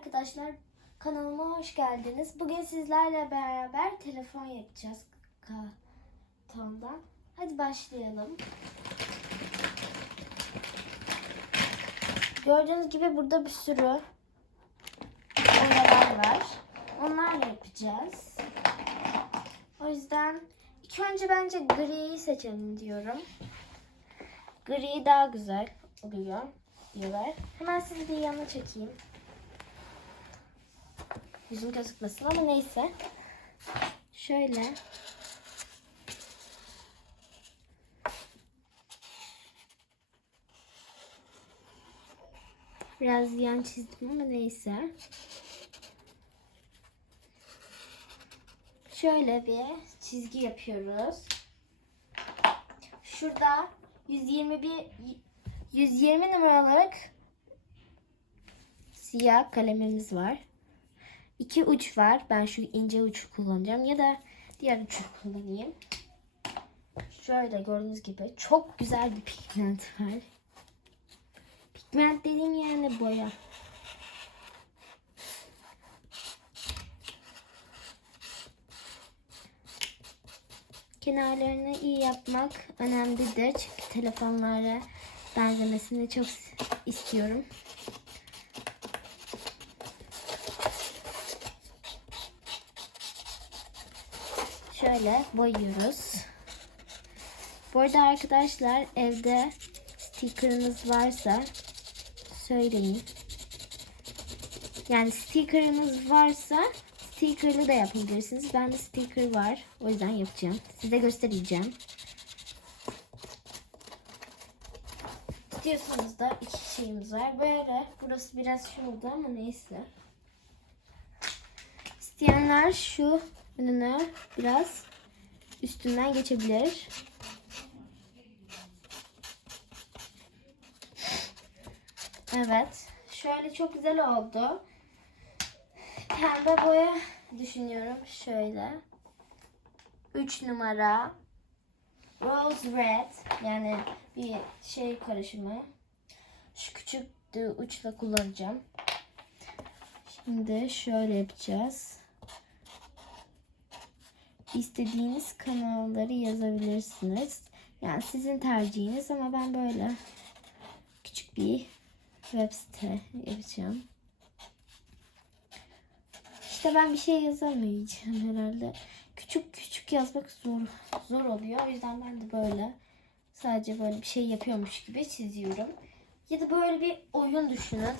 arkadaşlar. Kanalıma hoş geldiniz. Bugün sizlerle beraber telefon yapacağız kartondan. Hadi başlayalım. Gördüğünüz gibi burada bir sürü boyalar var. Onlarla yapacağız. O yüzden ilk önce bence griyi seçelim diyorum. Gri daha güzel oluyor diyorlar. Hemen sizi bir yana çekeyim. Yüzüm gözükmesin ama neyse. Şöyle. Biraz yan çizdim ama neyse. Şöyle bir çizgi yapıyoruz. Şurada 121 120 numaralık siyah kalemimiz var. İki uç var. Ben şu ince ucu kullanacağım ya da diğer ucu kullanayım. Şöyle gördüğünüz gibi çok güzel bir pigment var. Pigment dediğim yani boya. Kenarlarını iyi yapmak önemlidir. Çünkü telefonlara benzemesini çok istiyorum. Şöyle boyuyoruz. Bu arada arkadaşlar evde stickerınız varsa söyleyin. Yani stickerınız varsa stickerlı da yapabilirsiniz. Bende sticker var. O yüzden yapacağım. Size göstereceğim. İstiyorsanız da iki şeyimiz var. Böyle burası biraz şey ama neyse. İsteyenler şu önüne biraz üstünden geçebilir. Evet. Şöyle çok güzel oldu. Pembe boya düşünüyorum. Şöyle. 3 numara. Rose red. Yani bir şey karışımı. Şu küçük uçla kullanacağım. Şimdi şöyle yapacağız. İstediğiniz kanalları yazabilirsiniz. Yani sizin tercihiniz ama ben böyle küçük bir web site yapacağım. İşte ben bir şey yazamayacağım herhalde. Küçük küçük yazmak zor zor oluyor. O yüzden ben de böyle sadece böyle bir şey yapıyormuş gibi çiziyorum. Ya da böyle bir oyun düşünün.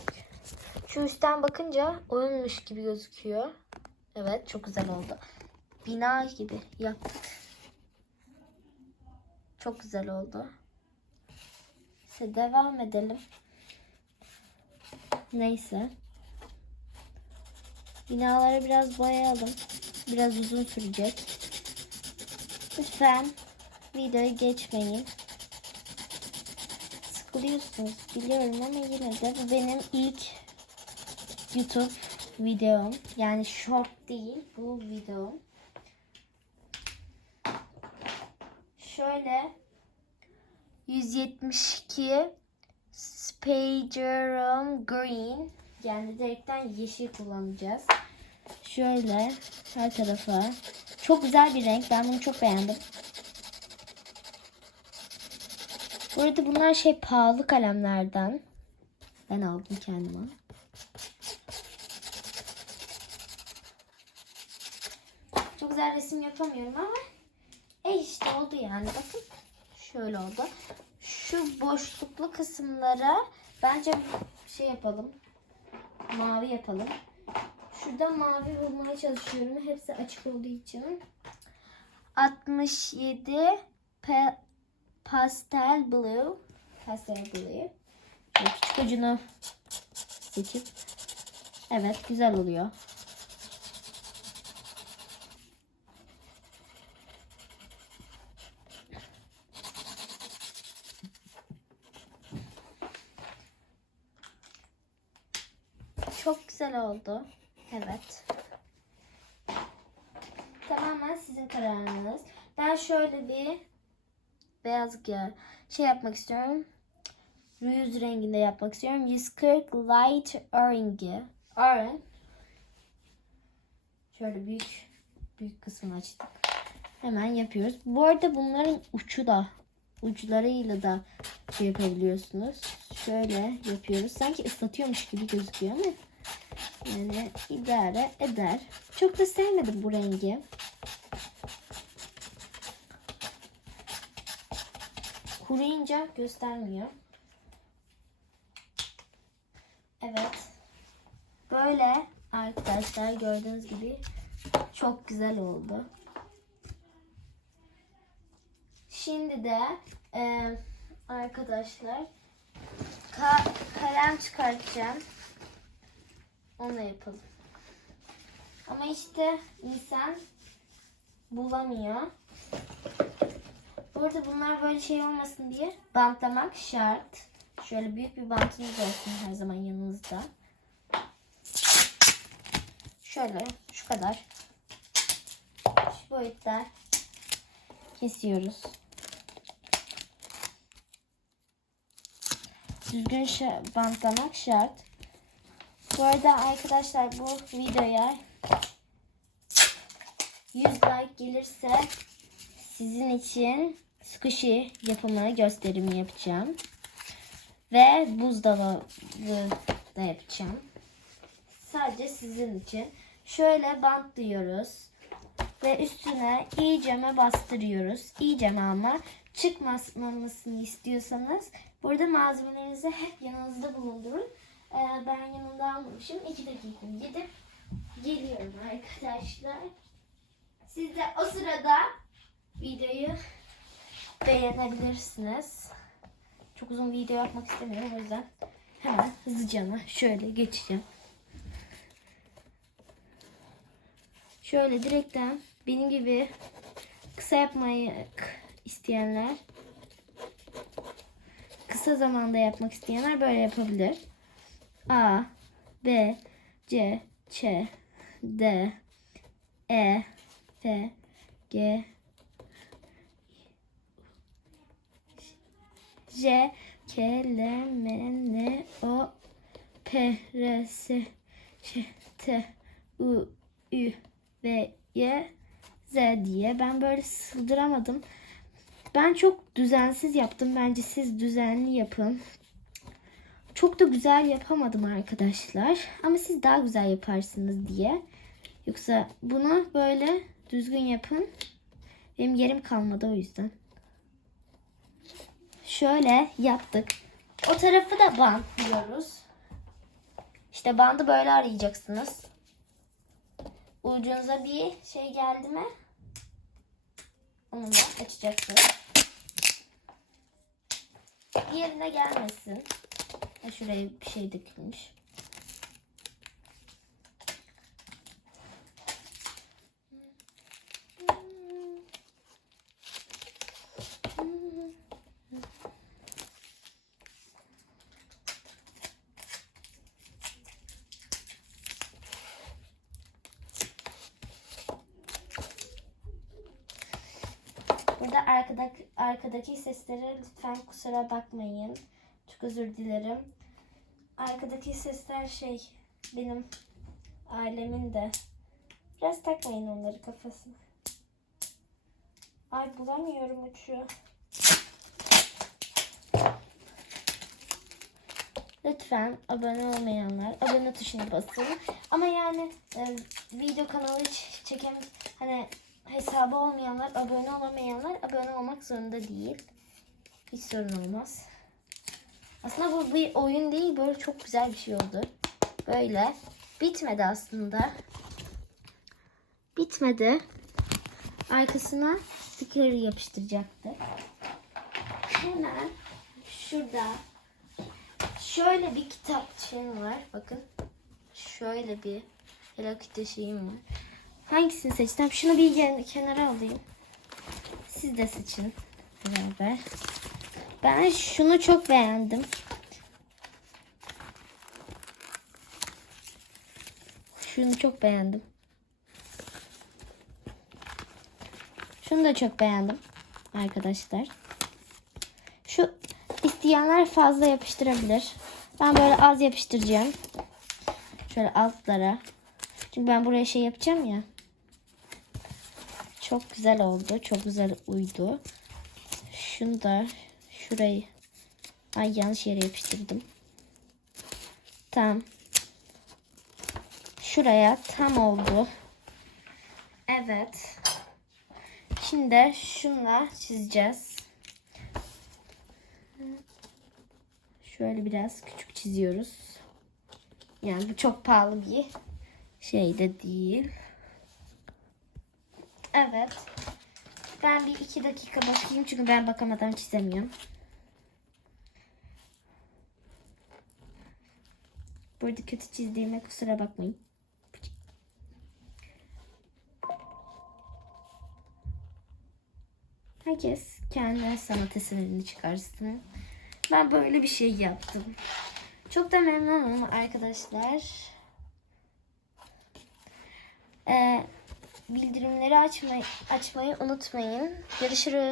Şu üstten bakınca oyunmuş gibi gözüküyor. Evet çok güzel oldu. Bina gibi yaptık. Çok güzel oldu. İşte devam edelim. Neyse. Binaları biraz boyayalım. Biraz uzun sürecek. Lütfen videoyu geçmeyin. Sıkılıyorsunuz biliyorum ama yine de bu benim ilk YouTube videom. Yani short değil bu videom. Şöyle 172 Spagerum Green yani direkten yeşil kullanacağız. Şöyle her tarafa. Çok güzel bir renk. Ben bunu çok beğendim. Bu arada bunlar şey pahalı kalemlerden. Ben aldım kendime. Çok güzel resim yapamıyorum ama e işte oldu yani. Bakın şöyle oldu. Şu boşluklu kısımlara bence şey yapalım. Mavi yapalım. Şurada mavi bulmaya çalışıyorum. Hepsi açık olduğu için. 67 pe pastel blue. Pastel blue. Şöyle küçük ucunu seçip. Evet güzel oluyor. Çok güzel oldu. Evet. Tamamen sizin kararınız. Ben şöyle bir beyaz ya şey yapmak istiyorum. Yüz renginde yapmak istiyorum. 140 light orange. Aren. Şöyle büyük büyük kısmını açtık. Hemen yapıyoruz. Bu arada bunların uçu da uçlarıyla da şey yapabiliyorsunuz. Şöyle yapıyoruz. Sanki ıslatıyormuş gibi gözüküyor ama yani idare eder. Çok da sevmedim bu rengi. Kuruyunca göstermiyor. Evet. Böyle arkadaşlar gördüğünüz gibi çok güzel oldu. Şimdi de e, arkadaşlar ka- kalem çıkartacağım. Onu yapalım. Ama işte insan bulamıyor. Burada bunlar böyle şey olmasın diye bantlamak şart. Şöyle büyük bir bantınız olsun her zaman yanınızda. Şöyle şu kadar. Şu boyutta kesiyoruz. Düzgün bantlamak şart. Bu arada arkadaşlar bu videoya 100 like gelirse sizin için squishy yapımı gösterimi yapacağım. Ve buzdolabı da yapacağım. Sadece sizin için. Şöyle bantlıyoruz. Ve üstüne iyiceme bastırıyoruz. İyiceme ama çıkmamasını istiyorsanız burada malzemelerinizi hep yanınızda bulundurun. Ee, ben yanımda almamışım. 2 dakika gidip geliyorum arkadaşlar. Siz de o sırada videoyu beğenebilirsiniz. Çok uzun video yapmak istemiyorum o yüzden hemen hızlıca ama şöyle geçeceğim. Şöyle direkten benim gibi kısa yapmayı isteyenler kısa zamanda yapmak isteyenler böyle yapabilir. A B C Ç D E F G J K L M N O P R S Ş T U Ü V Y Z diye ben böyle sığdıramadım. Ben çok düzensiz yaptım. Bence siz düzenli yapın. Çok da güzel yapamadım arkadaşlar. Ama siz daha güzel yaparsınız diye. Yoksa bunu böyle düzgün yapın. Benim yerim kalmadı o yüzden. Şöyle yaptık. O tarafı da bantlıyoruz. İşte bandı böyle arayacaksınız. Ucunuza bir şey geldi mi? Onu da açacaksınız. Diğerine gelmesin. Ha, şuraya bir şey dökülmüş. Burada arkadaki, arkadaki seslere lütfen kusura bakmayın. Çok özür dilerim. Arkadaki sesler şey benim ailemin de. Biraz takmayın onları kafasına. Ay bulamıyorum uçu. Lütfen abone olmayanlar abone tuşuna basın. Ama yani e, video kanalı hiç çeken hani hesabı olmayanlar, abone olamayanlar abone olmak zorunda değil. Hiç sorun olmaz. Aslında bu bir oyun değil, böyle çok güzel bir şey oldu. Böyle. Bitmedi aslında. Bitmedi. Arkasına sticker yapıştıracaktı. Hemen şurada şöyle bir kitap şeyim var. Bakın. Şöyle bir Hello Kitty şeyim var. Hangisini seçsem? Şunu bir ken- kenara alayım. Siz de seçin beraber. Ben şunu çok beğendim. Şunu çok beğendim. Şunu da çok beğendim arkadaşlar. Şu isteyenler fazla yapıştırabilir. Ben böyle az yapıştıracağım. Şöyle altlara. Çünkü ben buraya şey yapacağım ya. Çok güzel oldu. Çok güzel uydu. Şunu da şurayı. Ay yanlış yere yapıştırdım. Tamam. Şuraya tam oldu. Evet. Şimdi şunla çizeceğiz. Şöyle biraz küçük çiziyoruz. Yani bu çok pahalı bir şey de değil. Evet. Ben bir iki dakika bakayım çünkü ben bakamadan çizemiyorum. Burada kötü çizdiğime kusura bakmayın. Herkes kendi sanat eserini çıkarsın. Ben böyle bir şey yaptım. Çok da memnunum arkadaşlar. Ee, bildirimleri açmayı, açmayı unutmayın. Görüşürüz.